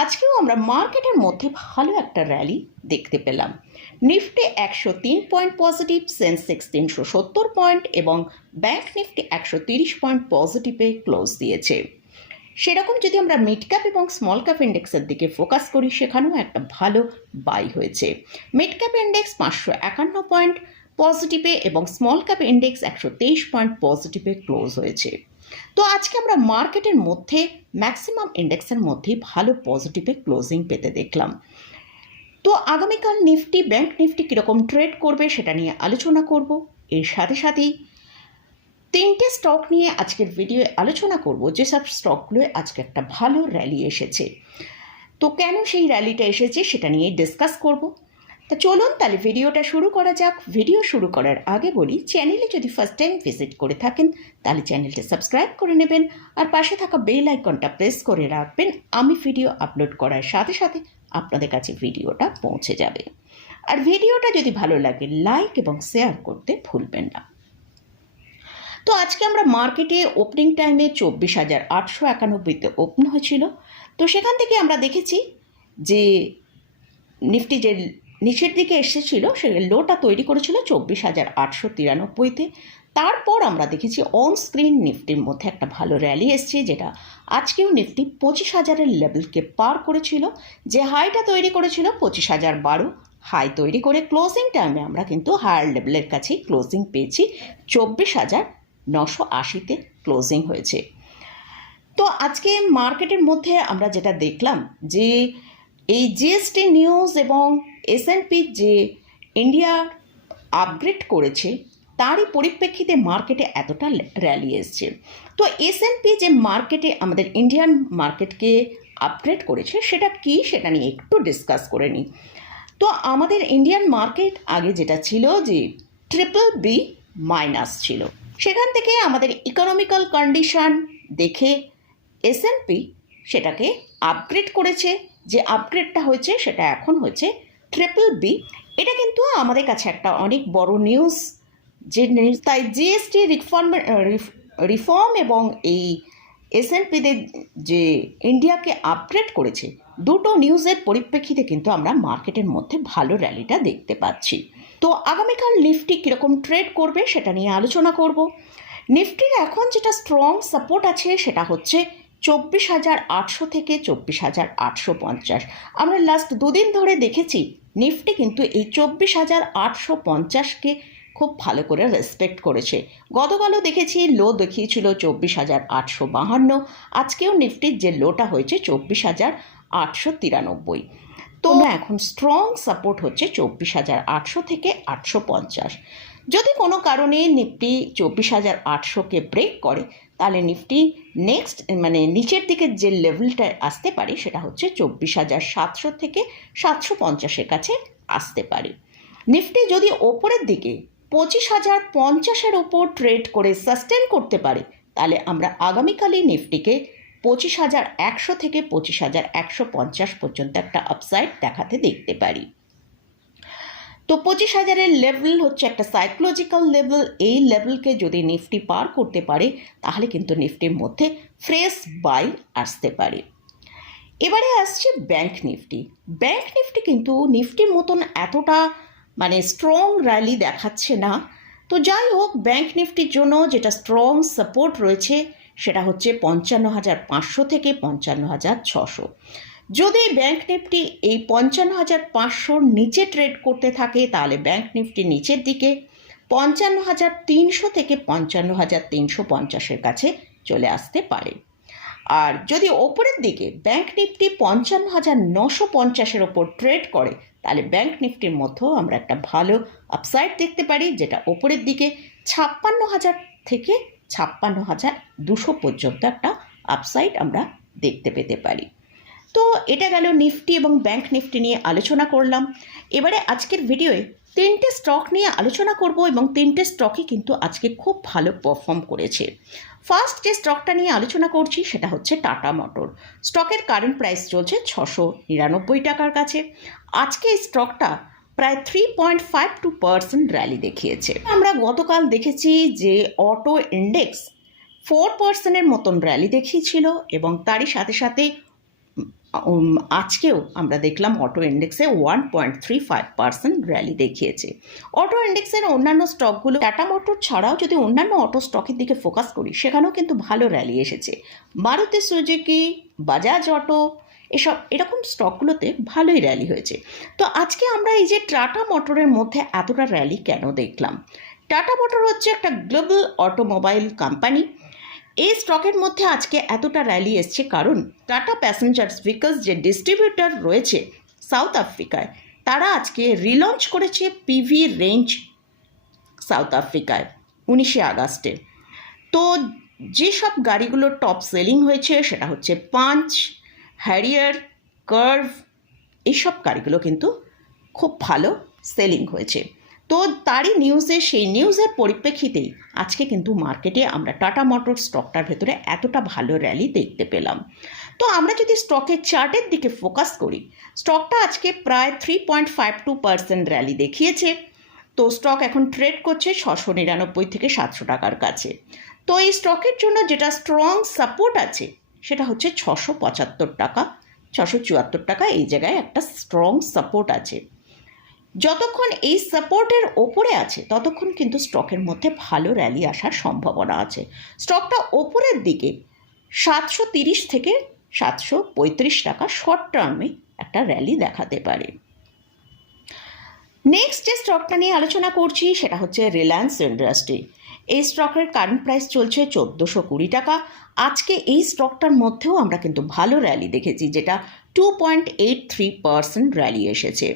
আজকেও আমরা মার্কেটের মধ্যে ভালো একটা র্যালি দেখতে পেলাম। নিফটি একশো তিন পয়েন্ট পজিটিভ সেন্সেক্স তিনশো সত্তর পয়েন্ট এবং ব্যাংক নিফটি একশো তিরিশ পয়েন্ট পজিটিভে ক্লোজ দিয়েছে। সেরকম যদি আমরা মিড ক্যাপ এবং স্মল ক্যাপ ইন্ডেক্সের দিকে ফোকাস করি, সেখানেও একটা ভালো বাই হয়েছে। মিড ক্যাপ ইন্ডেক্স পাঁচশো একান্ন পয়েন্ট পজিটিভে এবং স্মল ক্যাপ ইন্ডেক্স একশো তেইশ পয়েন্ট পজিটিভে ক্লোজ হয়েছে। তো আজকে আমরা মার্কেটের মধ্যে ম্যাক্সিমাম ইন্ডেক্সের মধ্যেই ভালো পজিটিভে ক্লোজিং পেতে দেখলাম। তো আগামীকাল নিফটি ব্যাংক নিফটি কীরকম ট্রেড করবে সেটা নিয়ে আলোচনা করব। এর সাথে সাথেই তিনটে স্টক নিয়ে আজকের ভিডিও আলোচনা করব, যেসব স্টকগুলো আজকে একটা ভালো র্যালি এসেছে। তো কেন সেই র্যালিটা এসেছে সেটা নিয়ে ডিসকাস করব। তা চলুন তাহলে ভিডিওটা শুরু করা যাক। ভিডিও শুরু করার আগে বলি চ্যানেলে যদি ফার্স্ট টাইম ভিজিট করে থাকেন, তাহলে চ্যানেলটা সাবস্ক্রাইব করে নেবেন আর পাশে থাকা বেল আইকনটা প্রেস করে রাখবেন। আমি ভিডিও আপলোড করার সাথে সাথে আপনাদের কাছে ভিডিওটা পৌঁছে যাবে। আর ভিডিওটা যদি ভালো লাগে লাইক এবং শেয়ার করতে ভুলবেন না। তো আজকে আমরা মার্কেটে ওপেনিং টাইমে চব্বিশ হাজার আটশো একানব্বইতে ওপেন হয়েছিল। তো সেখান থেকে আমরা দেখেছি যে নিফটি যে নিচের দিকে এসেছিল, সে লোটা তৈরি করেছিল চব্বিশ হাজার আটশো তিরানব্বইতে। তারপর আমরা দেখেছি অন স্ক্রিন নিফটির মধ্যে একটা ভালো র্যালি এসছে, যেটা আজকেও নিফটি পঁচিশ হাজারের লেভেলকে পার করেছিল। যে হাইটা তৈরি করেছিল পঁচিশ হাজার বারো হাই তৈরি করে ক্লোজিং টাইমে আমরা কিন্তু হায়ার লেভেলের কাছেই ক্লোজিং পেয়েছি, চব্বিশ হাজার নশো আশিতে ক্লোজিং হয়েছে। তো আজকে মার্কেটের মধ্যে আমরা যেটা দেখলাম যে এই জিএসটি নিউজ এবং এসএনপি যে ইন্ডিয়া আপগ্রেড করেছে, তারই পরিপ্রেক্ষিতে মার্কেটে এতটা র্যালি এসছে। তো এসএনপি যে মার্কেটে আমাদের ইন্ডিয়ান মার্কেটকে আপগ্রেড করেছে, সেটা কি সেটা নিয়ে একটু ডিসকাস করে নিই। তো আমাদের ইন্ডিয়ান মার্কেট আগে যেটা ছিল যে ট্রিপল বি মাইনাস ছিল। সেখান থেকে আমাদের ইকোনমিক্যাল কন্ডিশন দেখে এসএনপি সেটাকে আপগ্রেড করেছে। যে আপগ্রেডটা হয়েছে, সেটা এখন হয়েছে ট্রিপল বি এটা কিন্তু আমাদের কাছে একটা অনেক বড় নিউজ যে নিউজ তাই জিএসটি রিফর্ম রিফর্ম এবং এই এসএনপিদের যে ইন্ডিয়াকে আপগ্রেড করেছে, দুটো নিউজের পরিপ্রেক্ষিতে কিন্তু আমরা মার্কেটের মধ্যে ভালো র্যালিটা দেখতে পাচ্ছি। তো আগামীকাল নিফটি কীরকম ট্রেড করবে সেটা নিয়ে আলোচনা করব। নিফটির এখন যেটা স্ট্রং সাপোর্ট আছে সেটা হচ্ছে চব্বিশ হাজার আটশো থেকে চব্বিশ হাজার আটশো পঞ্চাশ। আমরা লাস্ট দুদিন ধরে দেখেছি নিফটি কিন্তু এই চব্বিশ হাজার আটশো পঞ্চাশকে খুব ভালো করে রেসপেক্ট করেছে। গতকালও দেখেছি লো দেখিয়েছিল চব্বিশ হাজার আটশো বাহান্ন। আজকেও নিফটির যে লোটা হয়েছে চব্বিশ হাজার আটশো তিরানব্বই। তো এখন স্ট্রং সাপোর্ট হচ্ছে চব্বিশ হাজার আটশো থেকে আটশো পঞ্চাশ। যদি কোনো কারণে নিফটি চব্বিশ হাজার আটশোকে ব্রেক করে, তাহলে নিফটি নেক্সট মানে নিচের দিকে যে লেভেলটা আসতে পারে, সেটা হচ্ছে চব্বিশ হাজার সাতশো থেকে সাতশো পঞ্চাশের কাছে আসতে পারে। নিফটি যদি ওপরের দিকে পঁচিশ হাজার পঞ্চাশের ওপর ট্রেড করে সাস্টেন করতে পারে, তাহলে আমরা আগামীকালই নিফটিকে পঁচিশ হাজার একশো থেকে পঁচিশ হাজার একশো পঞ্চাশ পর্যন্ত একটা আপসাইড দেখাতে দেখতে পারি। তো পঁচিশ হাজারের লেভেল হচ্ছে একটা সাইকোলজিক্যাল লেভেল এই লেভেলকে যদি নিফটি পার করতে পারে, তাহলে কিন্তু নিফটির মধ্যে ফ্রেশ বাই আসতে পারে। এবারে আসছে ব্যাংক নিফটি ব্যাংক নিফটি কিন্তু নিফটির মতন এতটা মানে স্ট্রং র্যালি দেখাচ্ছে না। তো যাই হোক ব্যাংক নিফটির জন্য যেটা স্ট্রং সাপোর্ট রয়েছে, সেটা হচ্ছে পঞ্চান্ন হাজার পাঁচশো থেকে পঞ্চান্ন হাজার ছশো। যদি ব্যাংক নিফটি এই পঞ্চান্ন হাজার পাঁচশোর নিচে ট্রেড করতে থাকে, তাহলে ব্যাংক নিফটি নিচের দিকে পঞ্চান্ন হাজার তিনশো থেকে পঞ্চান্ন হাজার তিনশো পঞ্চাশের কাছে চলে আসতে পারে। আর যদি ওপরের দিকে ব্যাংক নিফটি পঞ্চান্ন হাজার নশো পঞ্চাশের ওপর ট্রেড করে, তাহলে ব্যাংক নিফটির মধ্যেও আমরা একটা ভালো আপসাইড দেখতে পারি, যেটা ওপরের দিকে ছাপ্পান্ন হাজার থেকে ছাপ্পান্ন হাজার দুশো পর্যন্ত একটা আপসাইড আমরা দেখতে পেতে পারি। তো এটা গেল নিফটি এবং ব্যাংক নিফটি নিয়ে আলোচনা করলাম। এবারে আজকের ভিডিওয়ে তিনটে স্টক নিয়ে আলোচনা করব এবং তিনটে স্টকই কিন্তু আজকে খুব ভালো পারফর্ম করেছে। ফার্স্ট যে স্টকটা নিয়ে আলোচনা করছি সেটা হচ্ছে টাটা মোটর। স্টকের কারেন্ট প্রাইস চলছে ছশো নিরানব্বই টাকার কাছে। আজকে এই স্টকটা প্রায় three point five two percent rally দেখিয়েছে। আমরা গতকাল দেখেছি যে অটো ইন্ডেক্স ফোর পার্সেন্টের মতন র্যালি দেখিয়েছিল এবং তারই সাথে সাথে আজকেও আমরা দেখলাম auto ইন্ডেক্সে one point three five percent rally দেখিয়েছে। অটো ইন্ডেক্সের অন্যান্য স্টকগুলো টাটা মোটর ছাড়াও যদি অন্যান্য অটো স্টকের দিকে ফোকাস করি, সেখানেও কিন্তু ভালো র্যালি এসেছে। মারুতি সুজুকি বাজাজ অটো এসব, এরকম স্টকগুলোতে ভালোই র্যালি হয়েছে। তো আজকে আমরা এই যে টাটা মোটরের মধ্যে এতটা র্যালি কেন দেখলাম? টাটা মোটর হচ্ছে একটা গ্লোবাল অটোমোবাইল কোম্পানি এই স্টকের মধ্যে আজকে এতটা র্যালি এসছে কারণ টাটা প্যাসেঞ্জার্স ভেহিকলস যে ডিস্ট্রিবিউটর রয়েছে সাউথ আফ্রিকায়, তারা আজকে রিলঞ্চ করেছে পিভি রেঞ্জ সাউথ আফ্রিকায় উনিশে আগস্টে। তো যেসব গাড়িগুলো টপ সেলিং হয়েছে সেটা হচ্ছে পাঞ্চ হ্যারিয়ার কার্ভ এইসব গাড়িগুলো কিন্তু খুব ভালো সেলিং হয়েছে। তো তারই নিউজে সেই নিউজের পরিপ্রেক্ষিতেই আজকে কিন্তু মার্কেটে আমরা টাটা মোটর স্টকটার ভেতরে এতটা ভালো র্যালি দেখতে পেলাম। তো আমরা যদি স্টকের চার্টের দিকে ফোকাস করি স্টকটা আজকে প্রায় three point five two percent rally দেখিয়েছে। তো স্টক এখন ট্রেড করছে ছশো নিরানব্বই থেকে সাতশো টাকার কাছে। তো এই স্টকের জন্য যেটা স্ট্রং সাপোর্ট আছে, সেটা হচ্ছে ছশো পঁচাত্তর টাকা, ছশো চুয়াত্তর টাকা এই জায়গায় একটা স্ট্রং সাপোর্ট আছে। যতক্ষণ এই সাপোর্টের ওপরে আছে, ততক্ষণ কিন্তু স্টকের মধ্যে ভালো র্যালি আসার সম্ভাবনা আছে। স্টকটা ওপরের দিকে সাতশো তিরিশ থেকে সাতশো পঁয়ত্রিশ টাকা শর্ট টার্মে একটা র্যালি দেখাতে পারে। নেক্সট যে স্টকটা নিয়ে আলোচনা করছি, সেটা হচ্ছে রিলায়েন্স ইন্ডাস্ট্রি এই স্টকের কারেন্ট প্রাইস চলছে চোদ্দোশো কুড়ি টাকা। আজকে এই স্টকটার মধ্যেও আমরা কিন্তু ভালো র্যালি দেখেছি যেটা two point eight three percent rally এসেছে।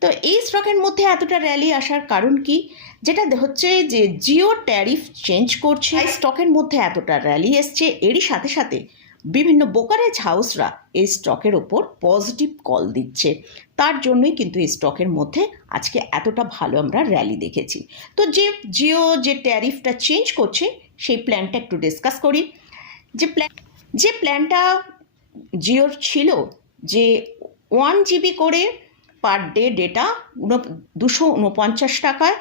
তো এই স্টকের মধ্যে এতটা র্যালি আসার কারণ কি? যেটা হচ্ছে যে জিও ট্যারিফ চেঞ্জ করছে। স্টকের মধ্যে এতটা র্যালি এসছে এরই সাথে সাথে বিভিন্ন ব্রোকারেজ হাউসরা এই স্টকের ওপর পজিটিভ কল দিচ্ছে। তার জন্যই কিন্তু এই স্টকের মধ্যে আজকে এতটা ভালো আমরা র্যালি দেখেছি। তো যে জিও যে ট্যারিফটা চেঞ্জ করছে, সেই প্ল্যানটা একটু ডিসকাস করি। যে প্ল্যান, যে প্ল্যানটা জিওর ছিল যে ওয়ান জিবি করে পার ডে ডেটা দুশো উনপঞ্চাশ টাকায়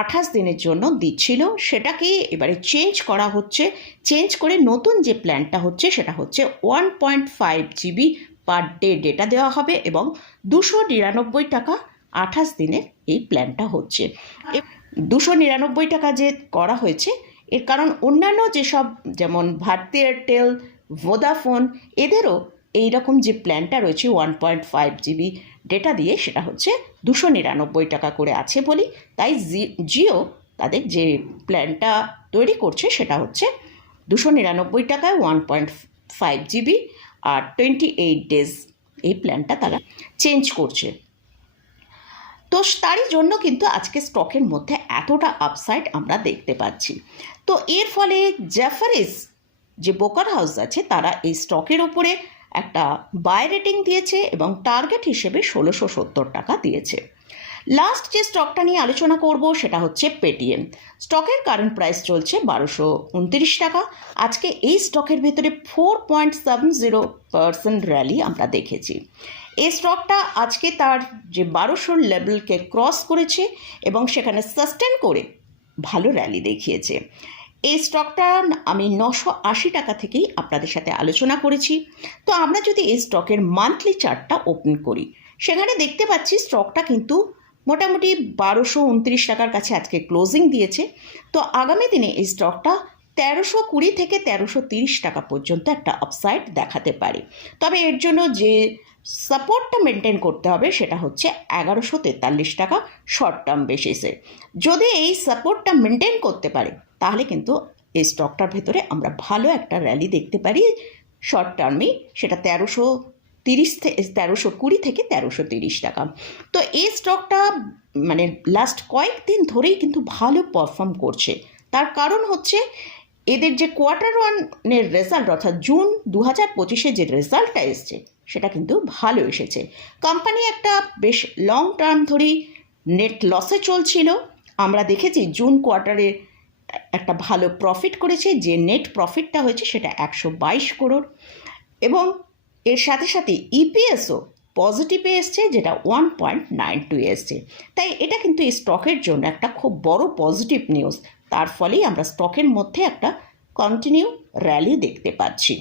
আঠাশ দিনের জন্য দিচ্ছিল। সেটাকে এবারে চেঞ্জ করা হচ্ছে? চেঞ্জ করে নতুন যে প্ল্যানটা হচ্ছে, সেটা হচ্ছে one point five GB per day data দেওয়া হবে এবং দুশো নিরানব্বই টাকা আঠাশ দিনের এই প্ল্যানটা হচ্ছে। দুশো নিরানব্বই টাকা যে করা হয়েছে, এর কারণ অন্যান্য যেসব যেমন ভারতী এয়ারটেল ভোদাফোন এদেরও এই রকম যে প্ল্যানটা রয়েছে one point five GB data দিয়ে, সেটা হচ্ছে দুশো নিরানব্বই টাকা করে আছে বলি। তাই জিও তাদের যে প্ল্যানটা তৈরি করছে, সেটা হচ্ছে দুশো নিরানব্বই টাকায় ওয়ান পয়েন্ট ফাইভ জিবি আর টোয়েন্টি এইট ডেজ এই প্ল্যানটা তারা চেঞ্জ করছে। তো তারই জন্য কিন্তু আজকে স্টকের মধ্যে এতটা আপসাইড আমরা দেখতে পাচ্ছি। তো এর ফলে জ্যাফারিস যে বোকার হাউস আছে, তারা এই স্টকের ওপরে একটা বাই রেটিং দিয়েছে এবং টার্গেট হিসেবে ষোলোশো সত্তর টাকা দিয়েছে। লাস্ট যে স্টকটা নিয়ে আলোচনা করব সেটা হচ্ছে পেটিএম স্টকের কারেন্ট প্রাইস চলছে বারোশো উনত্রিশ টাকা। আজকে এই স্টকের ভেতরে four point seven zero percent rally আমরা দেখেছি। এই স্টকটা আজকে তার যে বারোশোর লেভেলকে ক্রস করেছে এবং সেখানে সাস্টেন করে ভালো র্যালি দেখিয়েছে। এই স্টকটা আমি নশো আশি টাকা থেকেই আপনাদের সাথে আলোচনা করেছি। তো আমরা যদি এই স্টকের মান্থলি চার্টটা ওপেন করি, সেখানে দেখতে পাচ্ছি স্টকটা কিন্তু মোটামুটি বারোশো উনত্রিশ টাকার কাছে আজকে ক্লোজিং দিয়েছে। তো আগামী দিনে এই স্টকটা তেরোশো কুড়ি থেকে তেরোশো তিরিশ টাকা পর্যন্ত একটা আপসাইড দেখাতে পারে। তবে এর জন্য যে সাপোর্টটা মেনটেন করতে হবে সেটা হচ্ছে এগারোশো তেতাল্লিশ টাকা শর্ট টার্ম বেসিসে যদি এই সাপোর্টটা মেনটেন করতে পারে তাহলে কিন্তু এই স্টকটার ভেতরে আমরা ভালো একটা র্যালি দেখতে পারি। শর্ট টার্মেই সেটা তেরোশো তিরিশ থেকে তেরোশো কুড়ি থেকে তেরোশো তিরিশ টাকা। তো এই স্টকটা মানে লাস্ট কয়েকদিন ধরেই কিন্তু ভালো পারফর্ম করছে। তার কারণ হচ্ছে এদের যে কোয়ার্টার ওয়ানের রেজাল্ট অর্থাৎ জুন দু হাজার পঁচিশে যে রেজাল্টটা এসছে, সেটা কিন্তু ভালো এসেছে। কোম্পানি একটা বেশ লং টার্ম ধরেই নেট লসে চলছিল। আমরা দেখেছি জুন কোয়ার্টারে একটা ভালো প্রফিট করেছে, যে নেট প্রফিটটা হয়েছে সেটা একশো বাইশ করোড় এবং এর সাথে সাথে ইপিএসও পজিটিভে এসছে, যেটা ওয়ান পয়েন্ট নাইন টু এসছে। তাই এটা কিন্তু এই স্টকের জন্য একটা খুব বড় পজিটিভ নিউজ তার ফলেই আমরা স্টকের মধ্যে একটা কন্টিনিউ র্যালি দেখতে পাচ্ছি।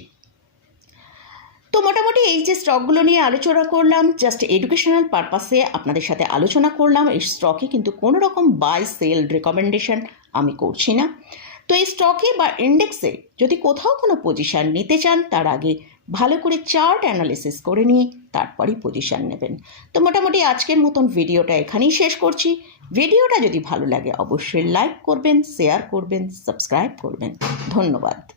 তো মোটামুটি এই যে স্টকগুলো নিয়ে আলোচনা করলাম জাস্ট এডুকেশনাল পারপাসে আপনাদের সাথে আলোচনা করলাম। এই স্টকে কিন্তু কোনো রকম বাই সেল রেকমেন্ডেশন আমি করছি না। তো এই স্টকে বা ইন্ডেক্সে যদি কোথাও কোনো পজিশান নিতে চান, তার আগে ভালো করে চার্ট অ্যানালিসিস করে নিয়ে তারপরই পজিশান নেবেন। তো মোটামুটি আজকের মতন ভিডিওটা এখানেই শেষ করছি। ভিডিওটা যদি ভালো লাগে, অবশ্যই লাইক করবেন শেয়ার করবেন সাবস্ক্রাইব করবেন। ধন্যবাদ।